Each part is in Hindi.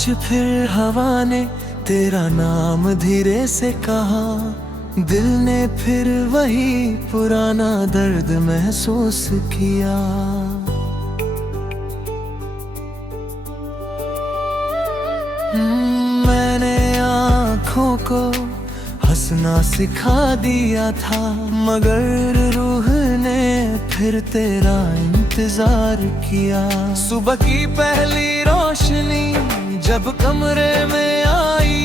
आज फिर हवा ने तेरा नाम धीरे से कहा, दिल ने फिर वही पुराना दर्द महसूस किया। मैंने आँखों को हंसना सिखा दिया था, मगर रूह ने फिर तेरा इंतजार किया। सुबह की पहली रोशनी जब कमरे में आई,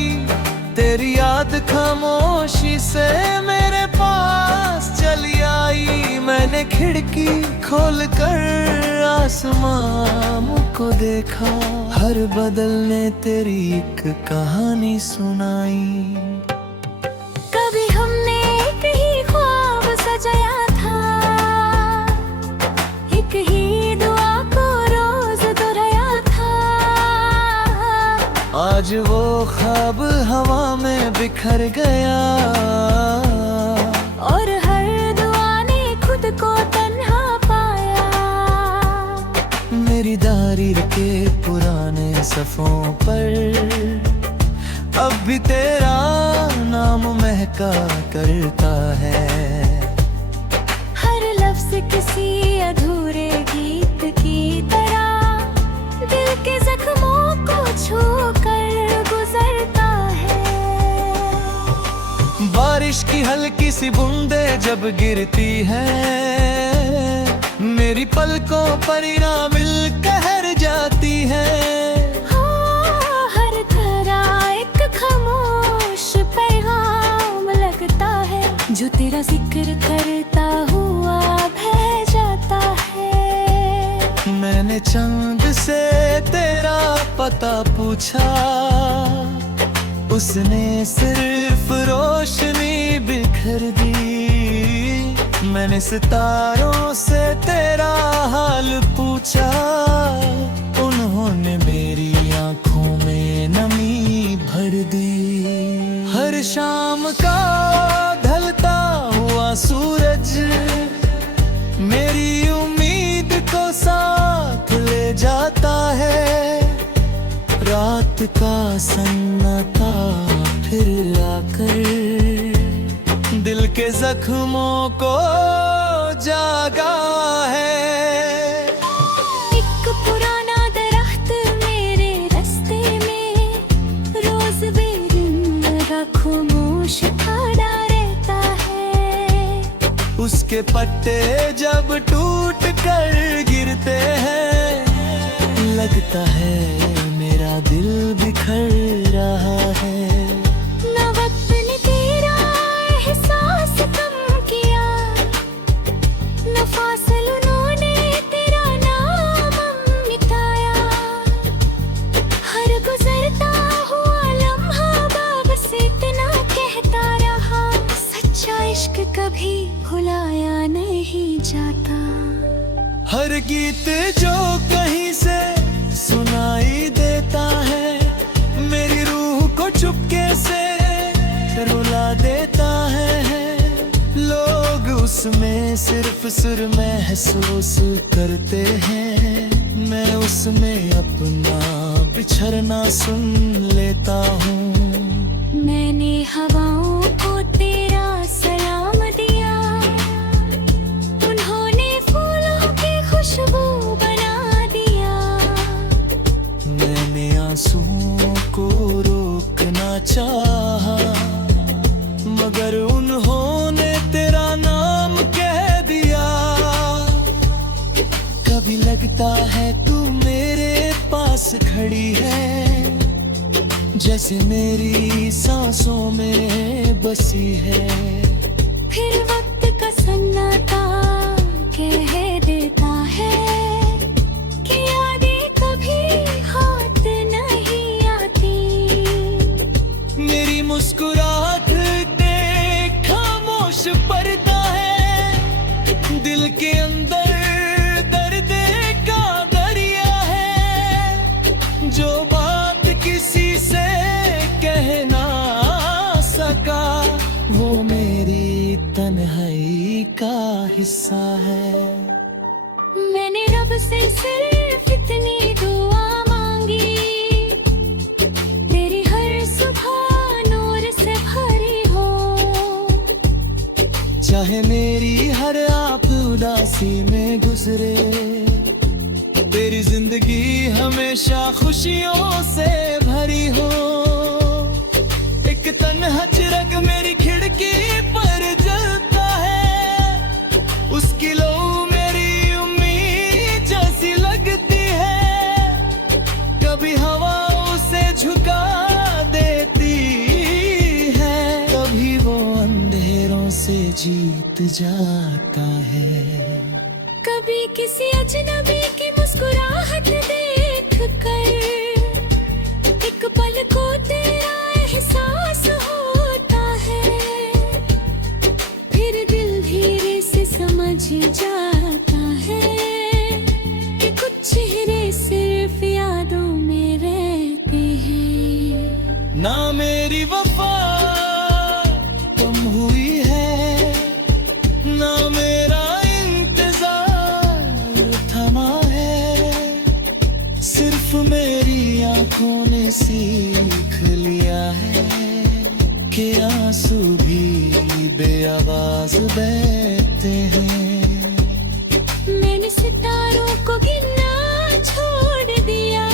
तेरी याद खामोशी से मेरे पास चली आई। मैंने खिड़की खोलकर आसमां को देखा, हर बदल ने तेरी एक कहानी सुनाई। कभी हमने एक ही ख्वाब सजाया था, एक ही दुआ को रोज दोहराया था। आज वो ख्वाब हवा में बिखर गया, और हर दुआ ने खुद को तन्हा पाया। मेरी दारीर के पुराने सफ़ों पर अब भी तेरा नाम महका करता है। हर लफ्ज किसी अधूरे गीत की तरह दिल के जख्मों को छू कर गुजरता है। बारिश की हल्की सी बूंदे जब गिरती है, मेरी पलकों पर ना मिल कहर जाती है। हर तरह एक खामोश पैगाम लगता है, जो तेरा जिक्र करता हुआ बह जाता है। मैंने चांद से तेरा पता पूछा, उसने सिर्फ रोशनी बिखर दी। मैंने सितारों से तेरा हाल पूछा, उन्होंने मेरी आंखों में नमी भर दी। हर शाम का ढलता हुआ सूरज मेरी उम्मीद को साथ ले जाता है। रात का सन्नाटा फिर आकर दिल के जख्मों को जागा है। एक पुराना दरख्त मेरे रास्ते में रोज बेदिन खामोश खड़ा रहता है। उसके पत्ते जब टूट कर गिरते हैं, लगता है मेरा दिल बिखर रहा है। न वक्त ने तेरा एहसास कम किया, न फासलों ने तेरा नाम मिटाया। हर गुजरता हुआ लम्हा वापस इतना कहता रहा, सच्चा इश्क कभी भुलाया नहीं जाता। हर गीत जो कहीं से सुनाई देता है, मेरी रूह को चुपके से रुला देता है। लोग उसमें सिर्फ सुर महसूस करते हैं, मैं उसमें अपना बिछड़ना सुन लेता हूँ। मैंने हवाओं को तेरा सलाम दिया, उन्होंने फूलों की खुशबू बना दिया। मैंने आंसुओं को रोकना चाहा, मगर उन्होंने तेरा नाम कह दिया। कभी लगता है तू मेरे पास खड़ी है, जैसे मेरी सांसों में बसी है। फिर वक्त का सन्नाटा कह देता है कि यादें कभी हाथ नहीं आती। मेरी मुस्कुराहट देख खामोश पड़ता है, दिल के अंदर दर्द का दरिया है। जो बात किसी से कह ना सका, वो मेरी तन्हाई का हिस्सा है। मैंने रब से सिर्फ इतनी दुआ मांगी, उदासी में गुजरे। तेरी जिंदगी हमेशा खुशियों से भरी हो। एक तन्हा चिराग मेरी खिड़की पर जलता है, उसकी लो मेरी उम्मीद जैसी लगती है। कभी हवा उसे झुका देती है, कभी वो अंधेरों से जीत जाता है। कभी किसी अजनबी की मुस्कुराहट देख कर एक पल को तेरा एहसास होता है। फिर दिल धीरे से समझ जाता है कि कुछ चेहरे सिर्फ यादों में रहते हैं। ना मेरी वफा कम हुई है, ना मेरा मेरी आंखों ने सीख लिया है कि आंसू भी बेआवाज बहते हैं। मैंने सितारों को गिनना छोड़ दिया,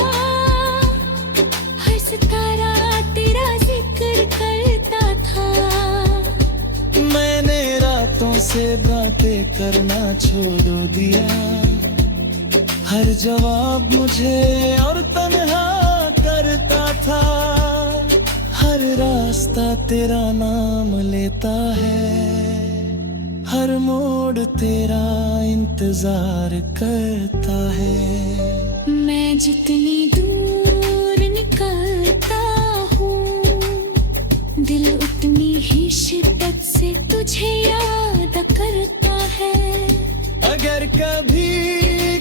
हर सितारा तेरा जिक्र करता था। मैंने रातों से बातें करना छोड़ दिया, हर जवाब मुझे और तन्हा करता था। हर रास्ता तेरा नाम लेता है, हर मोड़ तेरा इंतजार करता है। मैं जितनी दूर निकलता हूँ, दिल उतनी ही शिद्दत से तुझे याद करता है। अगर कभी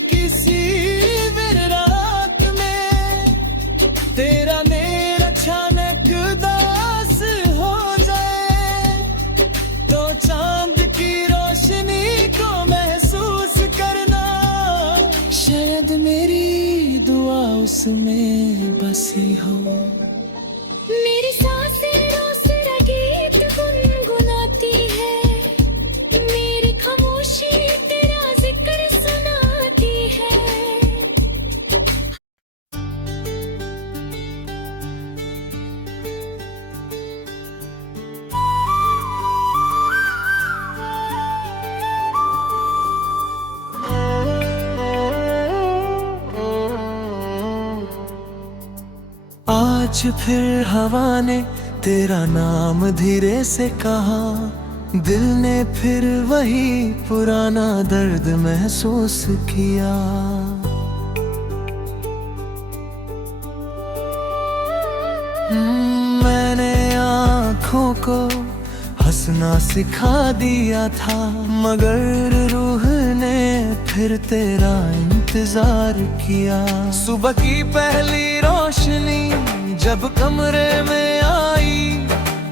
किसी रात में तेरा मेरा अचानक उदास हो जाए, तो चांद की रोशनी को महसूस करना। शायद मेरी दुआ उसमें बसी हो। मेरी सांसें रोज तेरा गीत गुनगुनाती है, मेरी खामोशी तेरा जिक्र सुनाती है। आज फिर हवा ने तेरा नाम धीरे से कहा, दिल ने फिर वही पुराना दर्द महसूस किया। मैंने आँखों को हंसना सिखा दिया था, मगर रूह ने फिर तेरा इंतजार किया। सुबह की पहली रोशनी जब कमरे में आई,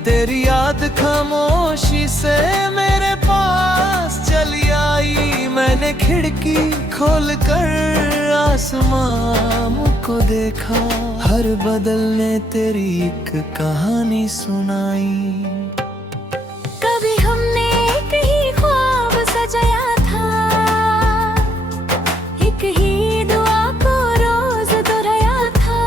तेरी याद खामोशी से मेरे पास चली आई। मैंने खिड़की खोल कर आसमां को देखा, हर बदल ने तेरी एक कहानी सुनाई। कभी हमने एक ही ख्वाब सजाया था, एक ही दुआ को रोज दोहराया था।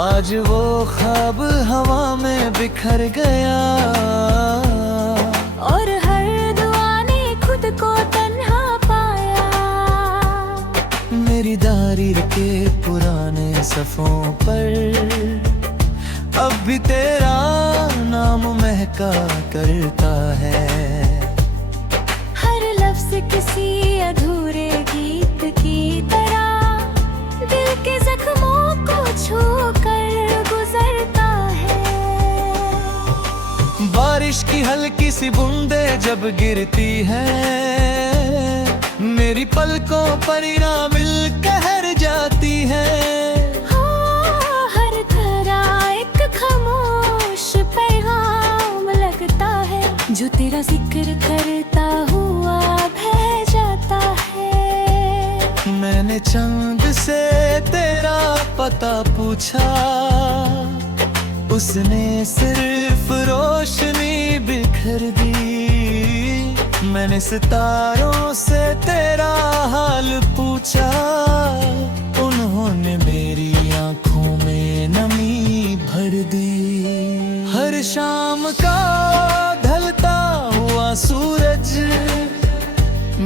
आज वो ख्वाब हवा में बिखर गया, और हर दुआ ने खुद को तन्हा पाया। मेरी दारीर के पुराने सफ़ों पर अब भी तेरा नाम महका करता है। हर लफ्ज किसी अधूरे गीत की तरह दिल के जख्मों को छू कर गुजरता है। बारिश की हल्की सी बूंदे जब गिरती है, मेरी पलकों पर ना मिल कहर जाती है। हर धरा एक खामोश पैगाम लगता है, जो तेरा जिक्र करता हुआ बह जाता है। मैंने चांद से तेरा पता पूछा, उसने सिर्फ रोशनी बिखर दी। मैंने सितारों से तेरा हाल पूछा, उन्होंने मेरी आंखों में नमी भर दी। हर शाम का ढलता हुआ सूरज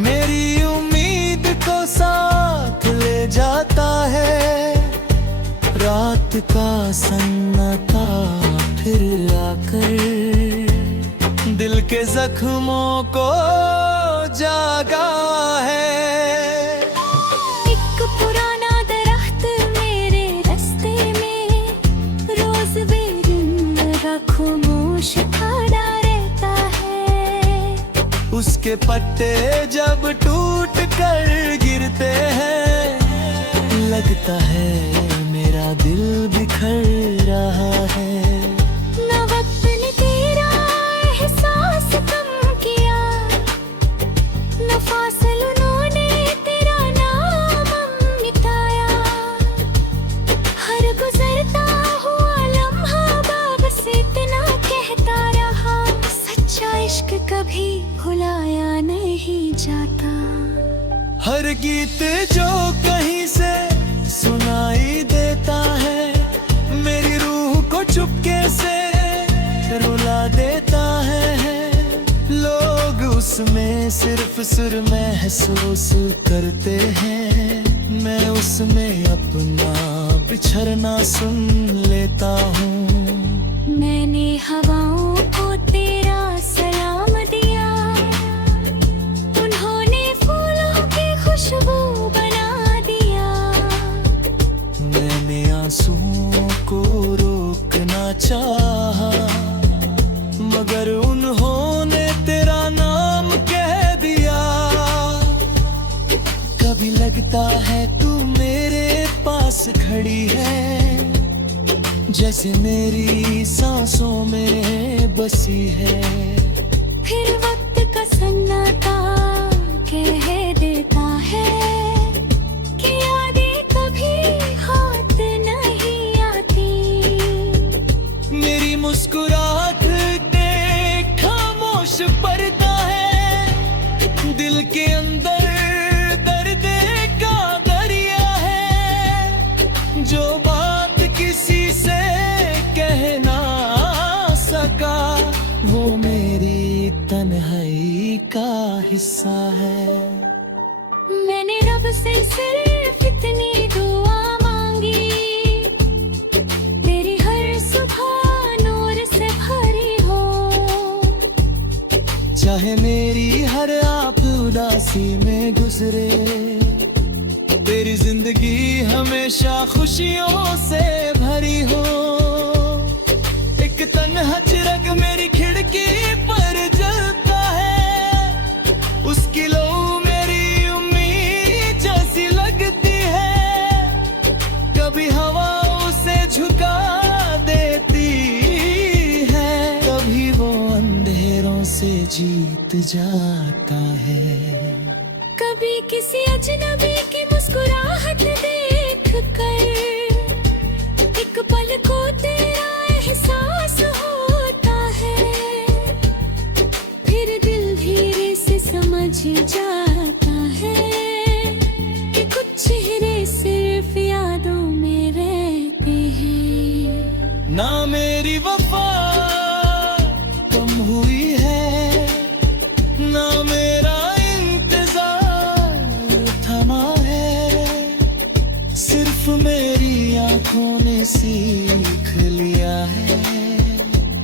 मेरी उम्मीद को साथ ले जाता है। रात का सन्नाटा फिर आकर दिल के जख्मों को जागा है। एक पुराना दरख्त मेरे रास्ते में रोज बेरिंगा खामोश खड़ा रहता है। उसके पत्ते जब टूट कर गिरते हैं, लगता है मेरा दिल बिखर रहा है। न वक्त ने तेरा एहसास कम किया, न फासलों ने तेरा नाम मिटाया। हर गुजरता हुआ लम्हा बाब से इतना कहता रहा, सच्चा इश्क कभी भुलाया नहीं जाता। हर गीत जो कहीं से सुनाई देता है, मेरी रूह को चुपके से रुला देता है। लोग उसमें सिर्फ सुर महसूस करते हैं, मैं उसमें अपना बिछड़ना सुन लेता हूँ। मैंने हवाओं को तेरा सलाम दिया, उन्होंने फूलों की खुशबू बना दिया। मैंने आंसुओं को रोकना चाहा, मगर उन्होंने तेरा नाम कह दिया। कभी लगता है तू मेरे पास खड़ी है, जैसे मेरी सांसों में बसी है। फिर वक्त का सन्नाटा कह देता है कि यादें कभी हाथ नहीं आती। मेरी मुस्कुराहट देख खामोश पड़ता है, दिल के अंदर दर्द का दरिया है। जो बात किसी से कह ना सका, वो मेरी तन्हाई का हिस्सा है। मैंने रब से सिर्फ इतनी दुआ मांगी, तेरी हर सुबह नूर से भरी हो। चाहे मेरी हर आप उदासी में गुजरे, तेरी जिंदगी हमेशा खुशियों से भरी हो। एक तन्हा चिराग मेरी खिड़की पर जलता है, उसकी लो मेरी उम्मीद जैसी लगती है। कभी हवा उसे झुका देती है, कभी वो अंधेरों से जीत जाता है। कभी किसी अजनबी की मुस्कुराहट देख कर एक पल को तेरा एहसास होता है। फिर दिल धीरे से समझ जाता है कि कुछ चेहरे सिर्फ यादों में रहते हैं। ना मेरी वफा कम हुई है, ना मेरा सिर्फ मेरी आंखों ने सीख लिया है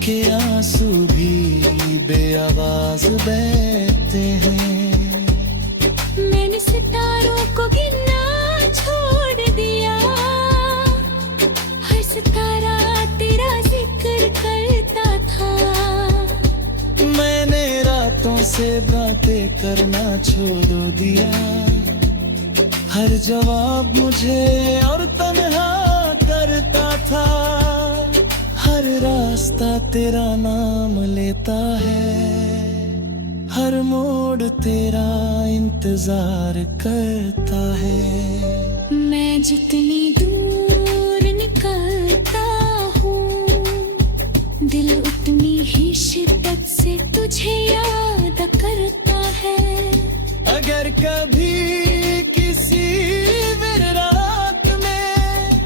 कि आंसू भी बेआवाज बहते हैं। मैंने सितारों को गिनना छोड़ दिया, हर सितारा तेरा जिक्र करता था। मैंने रातों से बातें करना छोड़ दिया, हर जवाब मुझे और तन्हा करता था। हर रास्ता तेरा नाम लेता है, हर मोड़ तेरा इंतजार करता है। मैं जितनी दूर निकलता हूँ, दिल उतनी ही शिद्दत से तुझे याद करता कभी किसी बिन रात में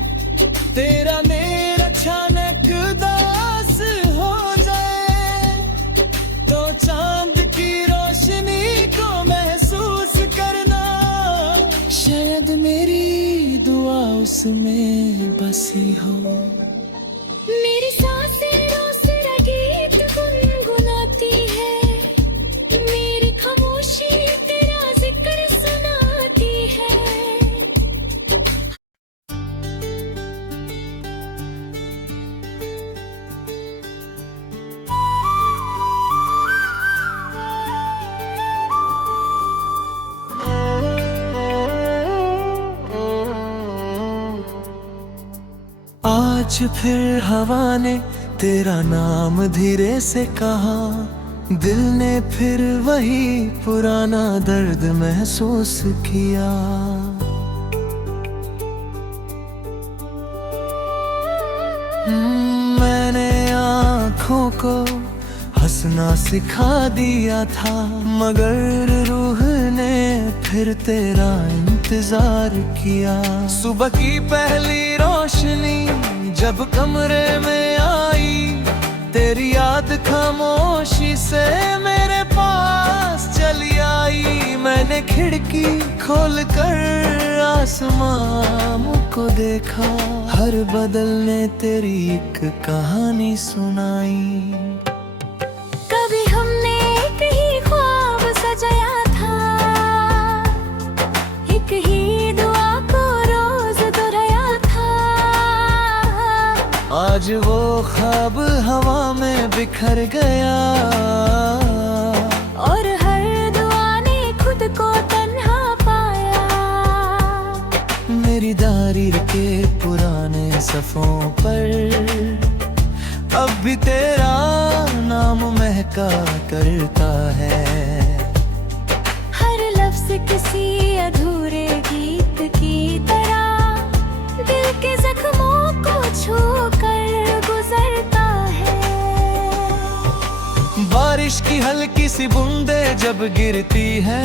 तेरा मेरा अचानक दास हो जाए, तो चांद की रोशनी को महसूस करना। शायद मेरी दुआ उसमें बसी हो। मेरी सांसें रोज तेरा गीत गुनगुनाती है, मेरी खामोशी तेरा जिक्र सुनाती है। आज फिर हवा ने तेरा नाम धीरे से कहा, दिल ने फिर वही पुराना दर्द महसूस किया। मैंने आँखों को हंसना सिखा दिया था, मगर रूह ने फिर तेरा इंतजार किया। सुबह की पहली रोशनी जब कमरे में आई, तेरी याद खामोशी से मेरे पास चली आई। मैंने खिड़की खोलकर आसमां को देखा, हर बदल ने तेरी एक कहानी सुनाई। कभी हमने एक ही ख्वाब सजाया था, एक ही दुआ को रोज दोहराया था। आज वो ख्वाब हवा में बिखर गया, और हर दुआ ने खुद को तन्हा पाया। मेरी दारीर के पुराने सफ़ों पर अब भी तेरा नाम महका करता है। हर लफ्ज किसी अधूरे गीत की तरह दिल के जख्मों को छू कर गुजरता है। बारिश की हल्की सी बूंदे जब गिरती है,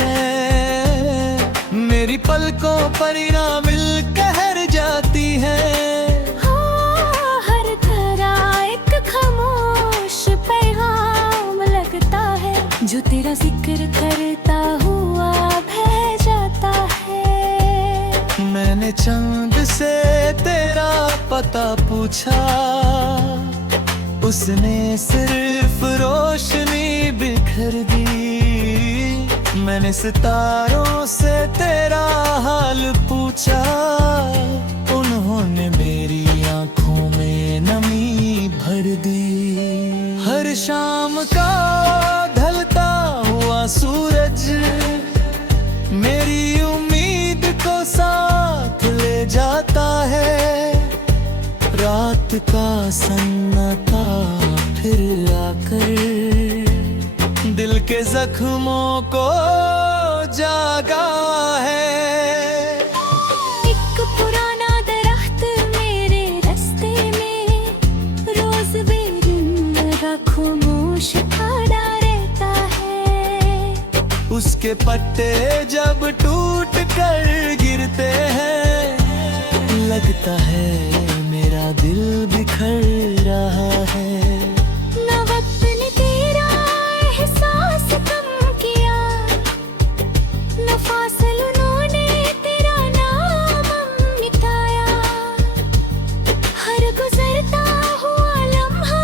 मेरी पलकों पर ना मिल कहर जाती है। हर तरह एक खामोश पैगाम लगता है, जो तेरा जिक्र करता हुआ बह जाता है। मैंने चांद से तेरा पता पूछा, उसने सिर्फ रोशनी बिखर दी। मैंने सितारों से तेरा हाल पूछा, उन्होंने मेरी आंखों में नमी भर दी। हर शाम का ढलता हुआ सूरज मेरी उम्मीद को साथ ले जाता है। रात का सन्नाटा फिर आकर दिल के जख्मों को जागा है। एक पुराना दरख्त मेरे रास्ते में रोज बेदिन खामोश खड़ा रहता है। उसके पत्ते जब टूट कर गिरते हैं, लगता है मेरा दिल बिखर रहा है। न वक्त ने तेरा एहसास कम किया, न फासलों ने तेरा नाम मिटाया। हर गुजरता हुआ लम्हा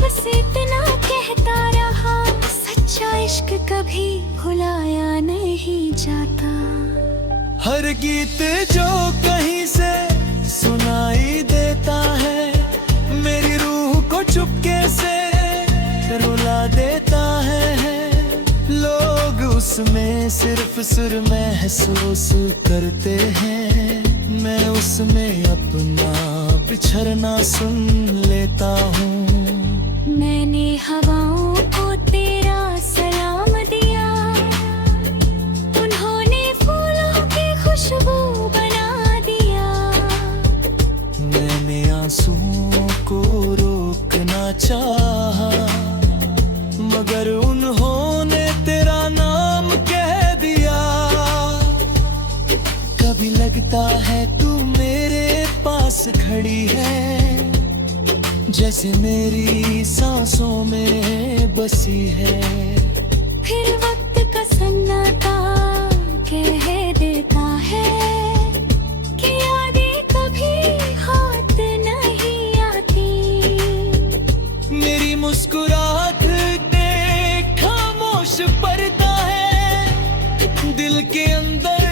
बस इतना कहता रहा, सच्चा इश्क कभी भुलाया नहीं जाता। हर गीत जो कहीं से सुनाई देता है, मेरी रूह को चुपके से रुला देता है। लोग उसमें सिर्फ सुर महसूस करते हैं, मैं उसमें अपना बिछड़ना सुन लेता हूँ। मैंने हवाओं को तेरा सलाम दिया, उन्होंने फूलों की खुशबू बना दिया। मैंने आंसुओं को रोकना चाहा, मगर उन्होंने तेरा नाम कह दिया। पास खड़ी है, जैसे मेरी सांसों में बसी है। फिर वक्त का सन्नाटा कह देता है कि यादें कभी हाथ नहीं आती। मेरी मुस्कुराहट ने खामोश पर्दा है, दिल के अंदर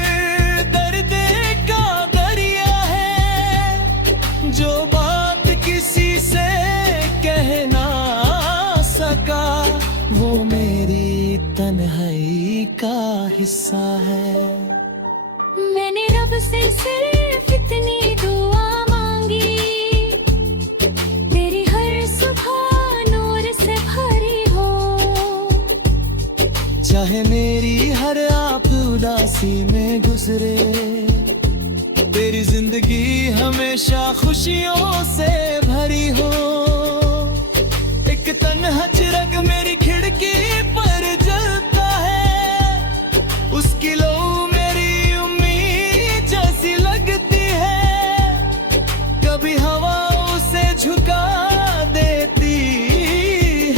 दर्द का दरिया है। जो बात किसी से कह ना सका, वो मेरी तन्हाई का हिस्सा है। मैंने रब से सिर्फ इतनी दुआ मांगी, तेरी हर सुबह नूर से भरी हो। चाहे मेरी हर आप उदासी में गुजरे, तेरी जिंदगी हमेशा खुशियों से भरी हो। एक तन्हा चिराग मेरी खिड़की पर जलता है, उसकी लो मेरी उम्मीद जैसी लगती है। कभी हवा उसे झुका देती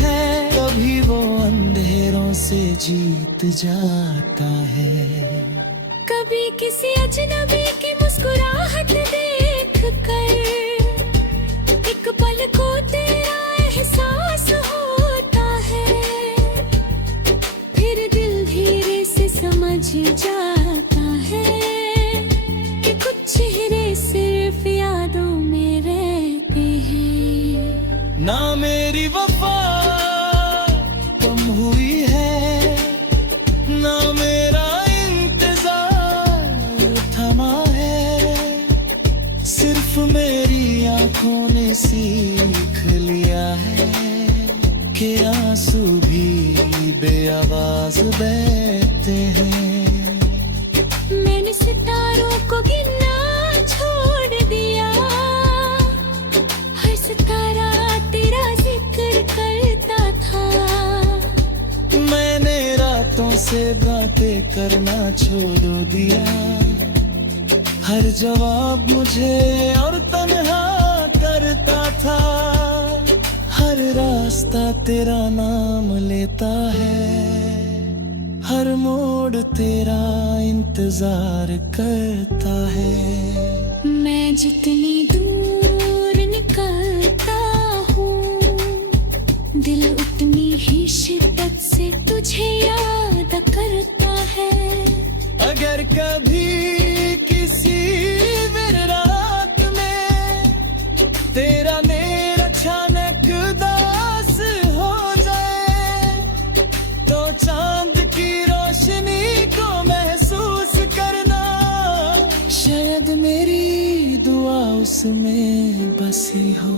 है, कभी वो अंधेरों से जीत जाता है। कभी किसी अजनबी की मुस्कुराहट देख कर एक पल को तेरा एहसास होता है। फिर दिल धीरे से समझ जाता है कि कुछ चेहरे सिर्फ यादों में रहते हैं। ना मेरी वफा कम हुई है, ना मेरा इंतजार थमा है। सिर्फ मेरी आंखों ने सीख लिया है कि आंसू भी बेआवाज बहते हैं। मैंने सितारों को गिनना छोड़ दिया, हर सितारा तेरा जिक्र करता था। मैंने रातों से बातें करना छोड़ दिया, हर जवाब मुझे और तन्हा करता था। हर रास्ता तेरा नाम लेता है, हर मोड़ तेरा इंतजार करता है। मैं जितनी दूर निकलता हूँ, दिल उतनी ही शिद्दत से तुझे याद करता है। अगर कभी किसी मेरे रात में तेरा मेरा अचानक उदास हो जाए, तो चांद की रोशनी को महसूस करना। शायद मेरी दुआ उसमें बसी हो।